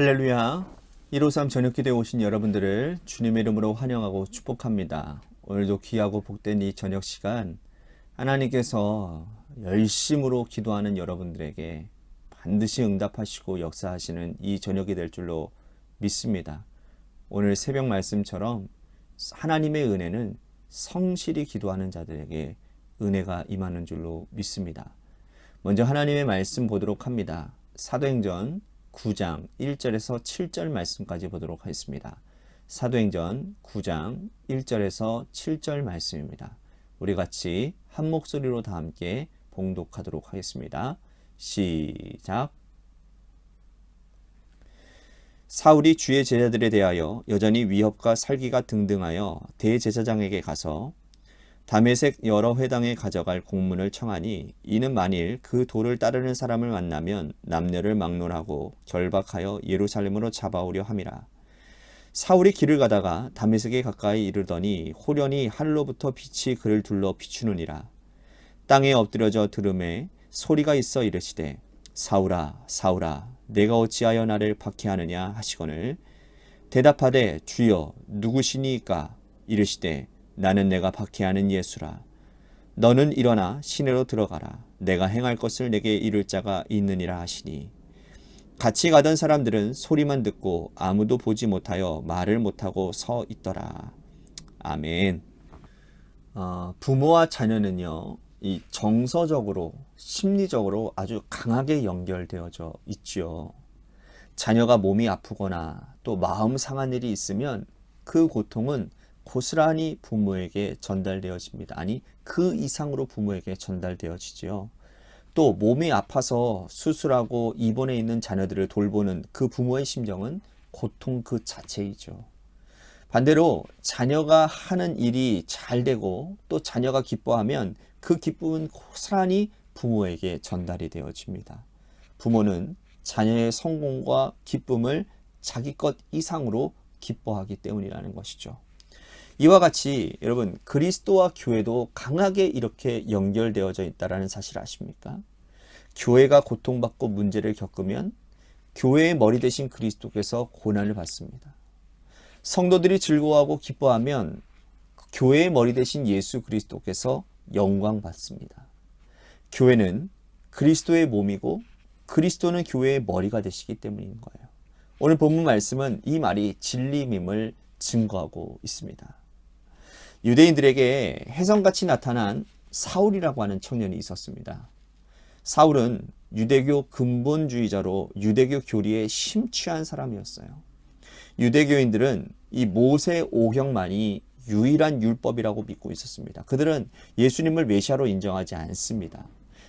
할렐루야. 153 저녁기도에 오신 여러분들을 주님의 이름으로 환영하고 축복합니다. 오늘도 귀하고 복된 이 저녁 시간 하나님께서 열심으로 기도하는 여러분들에게 반드시 응답하시고 역사하시는 이 저녁이 될 줄로 믿습니다. 오늘 새벽 말씀처럼 하나님의 은혜는 성실히 기도하는 자들에게 은혜가 임하는 줄로 믿습니다. 먼저 하나님의 말씀 보도록 합니다. 사도행전 9장 1절에서 7절 말씀까지 보도록 하겠습니다. 사도행전 9장 1절에서 7절 말씀입니다. 우리 같이 한 목소리로 다 함께 봉독하도록 하겠습니다. 시작. 사울이 주의 제자들에 대하여 여전히 위협과 살기가 등등하여 대제사장에게 가서 다메섹 여러 회당에 가져갈 공문을 청하니 이는 만일 그 도를 따르는 사람을 만나면 남녀를 막론하고 결박하여 예루살렘으로 잡아오려 함이라. 사울이 길을 가다가 다메섹에 가까이 이르더니 호련히 하늘로부터 빛이 그를 둘러 비추느니라. 땅에 엎드려져 들음에 소리가 있어 이르시되 사울아 사울아 내가 어찌하여 나를 박해하느냐 하시거늘 대답하되 주여 누구시니까 이르시되 나는 내가 박해하는 예수라. 너는 일어나 시내로 들어가라. 내가 행할 것을 내게 이룰 자가 있느니라 하시니 같이 가던 사람들은 소리만 듣고 아무도 보지 못하여 말을 못하고 서 있더라. 아멘. 부모와 자녀는요, 이 정서적으로 심리적으로 아주 강하게 연결되어져 있죠. 자녀가 몸이 아프거나 또 마음 상한 일이 있으면 그 고통은 고스란히 부모에게 전달되어집니다. 아니 그 이상으로 부모에게 전달되어지죠. 또 몸이 아파서 수술하고 입원해 있는 자녀들을 돌보는 그 부모의 심정은 고통 그 자체이죠. 반대로 자녀가 하는 일이 잘 되고 또 자녀가 기뻐하면 그 기쁨은 고스란히 부모에게 전달이 되어집니다. 부모는 자녀의 성공과 기쁨을 자기 것 이상으로 기뻐하기 때문이라는 것이죠. 이와 같이 여러분 그리스도와 교회도 강하게 이렇게 연결되어져 있다는 사실 아십니까? 교회가 고통받고 문제를 겪으면 교회의 머리 대신 그리스도께서 고난을 받습니다. 성도들이 즐거워하고 기뻐하면 교회의 머리 대신 예수 그리스도께서 영광 받습니다. 교회는 그리스도의 몸이고 그리스도는 교회의 머리가 되시기 때문인 거예요. 오늘 본문 말씀은 이 말이 진리임을 증거하고 있습니다. 유대인들에게 혜성같이 나타난 사울이라고 하는 청년이 있었습니다. 사울은 유대교 근본주의자로 유대교 교리에 심취한 사람이었어요. 유대교인들은 이 모세 오경만이 유일한 율법이라고 믿고 있었습니다. 그들은 예수님을 메시아로 인정하지 않습니다.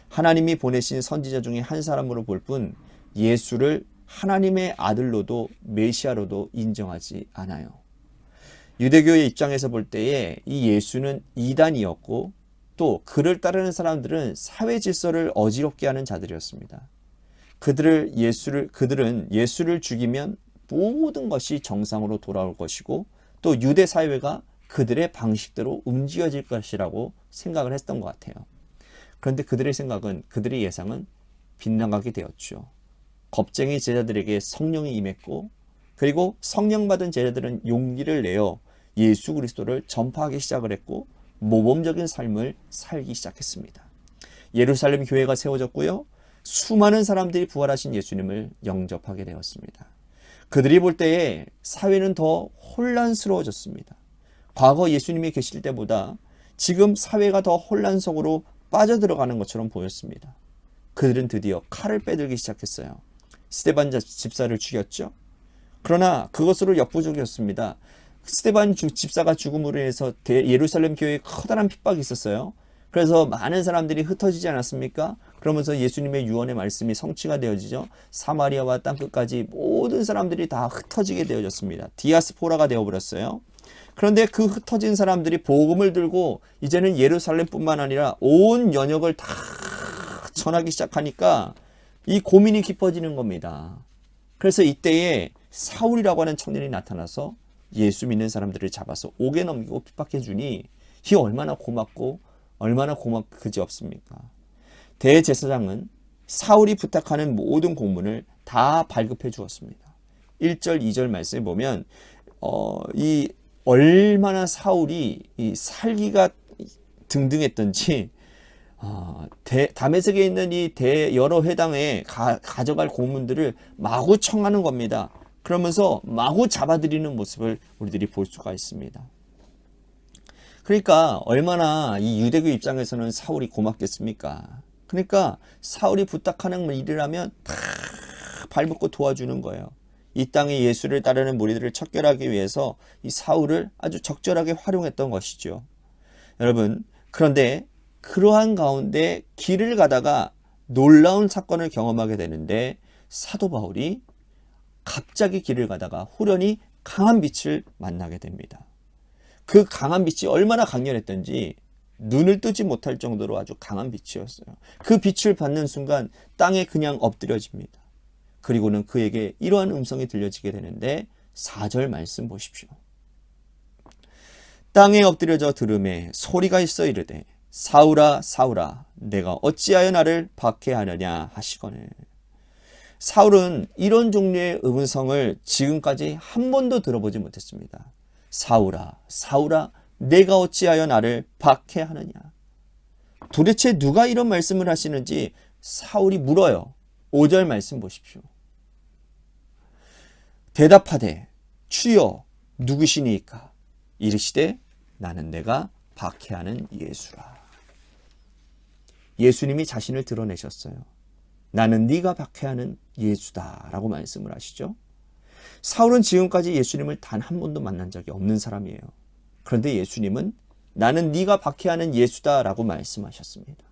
하나님이 보내신 선지자 중에 한 사람으로 볼 뿐 예수를 하나님의 아들로도 메시아로도 인정하지 않아요. 유대교의 입장에서 볼 때에 이 예수는 이단이었고 또 그를 따르는 사람들은 사회 질서를 어지럽게 하는 자들이었습니다. 그들은 예수를 죽이면 모든 것이 정상으로 돌아올 것이고 또 유대 사회가 그들의 방식대로 움직여질 것이라고 생각을 했던 것 같아요. 그런데 그들의 예상은 빗나가게 되었죠. 겁쟁이 제자들에게 성령이 임했고 그리고 성령 받은 제자들은 용기를 내어 예수 그리스도를 전파하기 시작을 했고 모범적인 삶을 살기 시작했습니다. 예루살렘 교회가 세워졌고요. 수많은 사람들이 부활하신 예수님을 영접하게 되었습니다. 그들이 볼 때에 사회는 더 혼란스러워졌습니다. 과거 예수님이 계실 때보다 지금 사회가 더 혼란 속으로 빠져들어가는 것처럼 보였습니다. 그들은 드디어 칼을 빼들기 시작했어요. 스데반 집사를 죽였죠. 그러나 그것으로 역부족이었습니다. 스데반 집사가 죽음으로 인해서 예루살렘 교회에 커다란 핍박이 있었어요. 그래서 많은 사람들이 흩어지지 않았습니까? 그러면서 예수님의 유언의 말씀이 성취가 되어지죠. 사마리아와 땅끝까지 모든 사람들이 다 흩어지게 되어졌습니다. 디아스포라가 되어버렸어요. 그런데 그 흩어진 사람들이 복음을 들고 이제는 예루살렘뿐만 아니라 온 연역을 다 전하기 시작하니까 이 고민이 깊어지는 겁니다. 그래서 이때에 사울이라고 하는 청년이 나타나서 예수 믿는 사람들을 잡아서 옥에 넘기고 핍박해 주니 이 얼마나 고맙고 얼마나 그지 없습니까? 대제사장은 사울이 부탁하는 모든 공문을 다 발급해 주었습니다. 1절, 2절 말씀에 보면 이 얼마나 사울이 이 살기가 등등했던지 다메섹에 있는 이 여러 회당에 가져갈 고문들을 마구 청하는 겁니다. 그러면서 마구 잡아들이는 모습을 우리들이 볼 수가 있습니다. 그러니까 얼마나 이 유대교 입장에서는 사울이 고맙겠습니까? 그러니까 사울이 부탁하는 일을 하면 다 발벗고 도와주는 거예요. 이 땅에 예수를 따르는 무리들을 척결하기 위해서 이 사울을 아주 적절하게 활용했던 것이죠. 여러분, 그런데 그러한 가운데 길을 가다가 놀라운 사건을 경험하게 되는데 사도 바울이 갑자기 길을 가다가 후련히 강한 빛을 만나게 됩니다. 그 강한 빛이 얼마나 강렬했던지 눈을 뜨지 못할 정도로 아주 강한 빛이었어요. 그 빛을 받는 순간 땅에 그냥 엎드려집니다. 그리고는 그에게 이러한 음성이 들려지게 되는데 4절 말씀 보십시오. 땅에 엎드려져 들음에 소리가 있어 이르되 사울아 사울아 내가 어찌하여 나를 박해하느냐 하시거늘. 사울은 이런 종류의 음성을 지금까지 한 번도 들어보지 못했습니다. 사울아 사울아 내가 어찌하여 나를 박해하느냐. 도대체 누가 이런 말씀을 하시는지 사울이 물어요. 5절 말씀 보십시오. 대답하되 주여 누구시니까 이르시되 나는 내가 박해하는 예수라. 예수님이 자신을 드러내셨어요. 나는 네가 박해하는 예수다 라고 말씀을 하시죠. 사울은 지금까지 예수님을 단 한 번도 만난 적이 없는 사람이에요. 그런데 예수님은 나는 네가 박해하는 예수다 라고 말씀하셨습니다.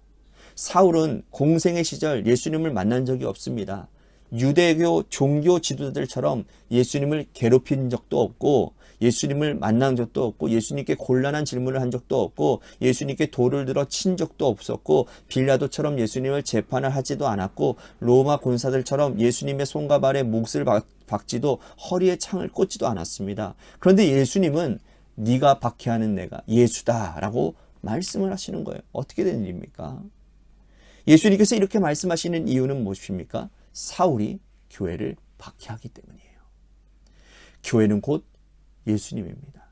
사울은 공생의 시절 예수님을 만난 적이 없습니다. 유대교 종교 지도자들처럼 예수님을 괴롭힌 적도 없고 예수님을 만난 적도 없고 예수님께 곤란한 질문을 한 적도 없고 예수님께 돌을 들어 친 적도 없었고 빌라도처럼 예수님을 재판을 하지도 않았고 로마 군사들처럼 예수님의 손과 발에 몫을 박지도 허리에 창을 꽂지도 않았습니다. 그런데 예수님은 네가 박해하는 내가 예수다 라고 말씀을 하시는 거예요. 어떻게 된 일입니까? 예수님께서 이렇게 말씀하시는 이유는 무엇입니까? 사울이 교회를 박해하기 때문이에요. 교회는 곧 예수님입니다.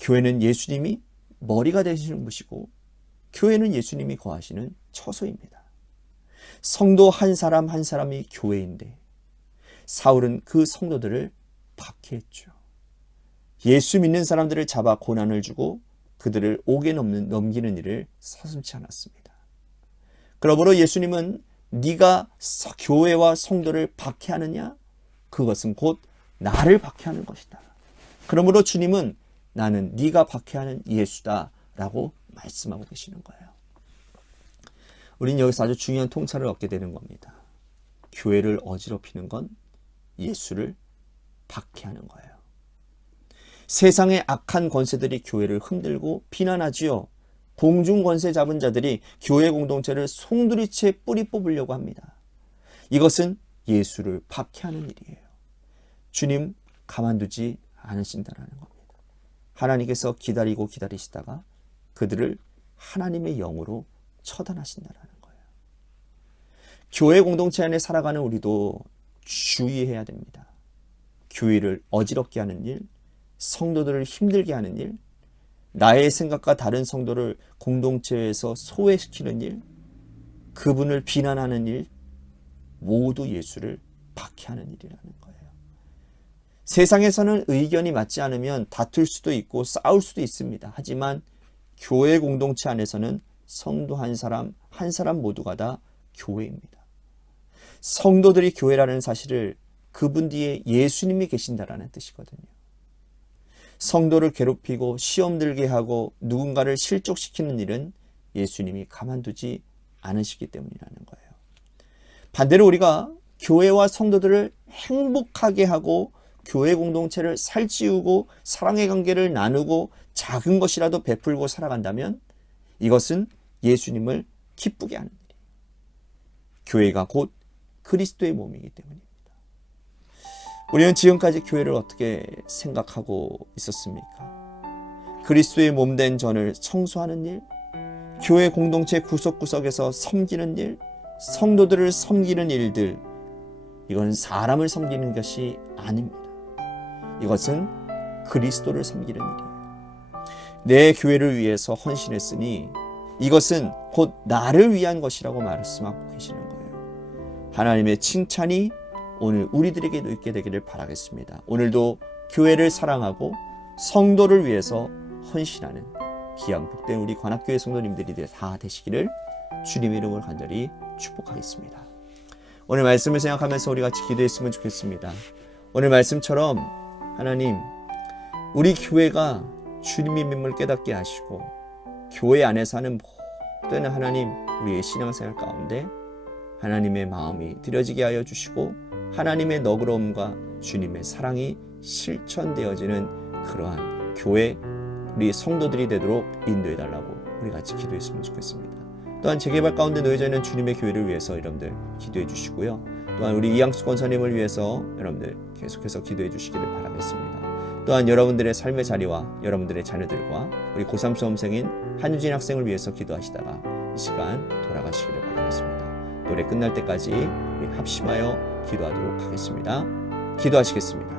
교회는 예수님이 머리가 되시는 곳이고 교회는 예수님이 거하시는 처소입니다. 성도 한 사람 한 사람이 교회인데 사울은 그 성도들을 박해했죠. 예수 믿는 사람들을 잡아 고난을 주고 그들을 옥에 넘기는 일을 서슴지 않았습니다. 그러므로 예수님은 네가 교회와 성도를 박해하느냐? 그것은 곧 나를 박해하는 것이다. 그러므로 주님은 나는 네가 박해하는 예수다 라고 말씀하고 계시는 거예요. 우리는 여기서 아주 중요한 통찰을 얻게 되는 겁니다. 교회를 어지럽히는 건 예수를 박해하는 거예요. 세상의 악한 권세들이 교회를 흔들고 비난하지요. 공중 권세 잡은 자들이 교회 공동체를 송두리째 뿌리 뽑으려고 합니다. 이것은 예수를 박해하는 일이에요. 주님 가만두지 않으신다는 겁니다. 하나님께서 기다리고 기다리시다가 그들을 하나님의 영으로 처단하신다는 거예요. 교회 공동체 안에 살아가는 우리도 주의해야 됩니다. 교회를 어지럽게 하는 일, 성도들을 힘들게 하는 일, 나의 생각과 다른 성도를 공동체에서 소외시키는 일, 그분을 비난하는 일, 모두 예수를 박해하는 일이라는 거예요. 세상에서는 의견이 맞지 않으면 다툴 수도 있고 싸울 수도 있습니다. 하지만 교회 공동체 안에서는 성도 한 사람 한 사람 모두가 다 교회입니다. 성도들이 교회라는 사실을 그분 뒤에 예수님이 계신다라는 뜻이거든요. 성도를 괴롭히고 시험 들게 하고 누군가를 실족시키는 일은 예수님이 가만두지 않으시기 때문이라는 거예요. 반대로 우리가 교회와 성도들을 행복하게 하고 교회 공동체를 살찌우고 사랑의 관계를 나누고 작은 것이라도 베풀고 살아간다면 이것은 예수님을 기쁘게 하는 일이에요. 교회가 곧 그리스도의 몸이기 때문입니다. 우리는 지금까지 교회를 어떻게 생각하고 있었습니까? 그리스도의 몸된 전을 청소하는 일, 교회 공동체 구석구석에서 섬기는 일, 성도들을 섬기는 일들, 이건 사람을 섬기는 것이 아닙니다. 이것은 그리스도를 섬기는 일이에요. 내 교회를 위해서 헌신했으니 이것은 곧 나를 위한 것이라고 말씀하고 계시는 거예요. 하나님의 칭찬이 오늘 우리들에게도 있게 되기를 바라겠습니다. 오늘도 교회를 사랑하고 성도를 위해서 헌신하는 귀한 복된 우리 관악교회 성도님들이 다 되시기를 주님의 이름으로 간절히 축복하겠습니다. 오늘 말씀을 생각하면서 우리 같이 기도했으면 좋겠습니다. 오늘 말씀처럼 하나님, 우리 교회가 주님의 믿음을 깨닫게 하시고 교회 안에서 하는 모든 하나님 우리의 신앙생활 가운데 하나님의 마음이 드려지게 하여 주시고 하나님의 너그러움과 주님의 사랑이 실천되어지는 그러한 교회 우리 성도들이 되도록 인도해 달라고 우리 같이 기도했으면 좋겠습니다. 또한 재개발 가운데 놓여져 있는 주님의 교회를 위해서 여러분들 기도해 주시고요. 또한 우리 이양수 권사님을 위해서 여러분들 계속해서 기도해 주시기를 바라겠습니다. 또한 여러분들의 삶의 자리와 여러분들의 자녀들과 우리 고3 수험생인 한유진 학생을 위해서 기도하시다가 이 시간 돌아가시기를 바라겠습니다. 노래 끝날 때까지 우리 합심하여 기도하도록 하겠습니다. 기도하시겠습니다.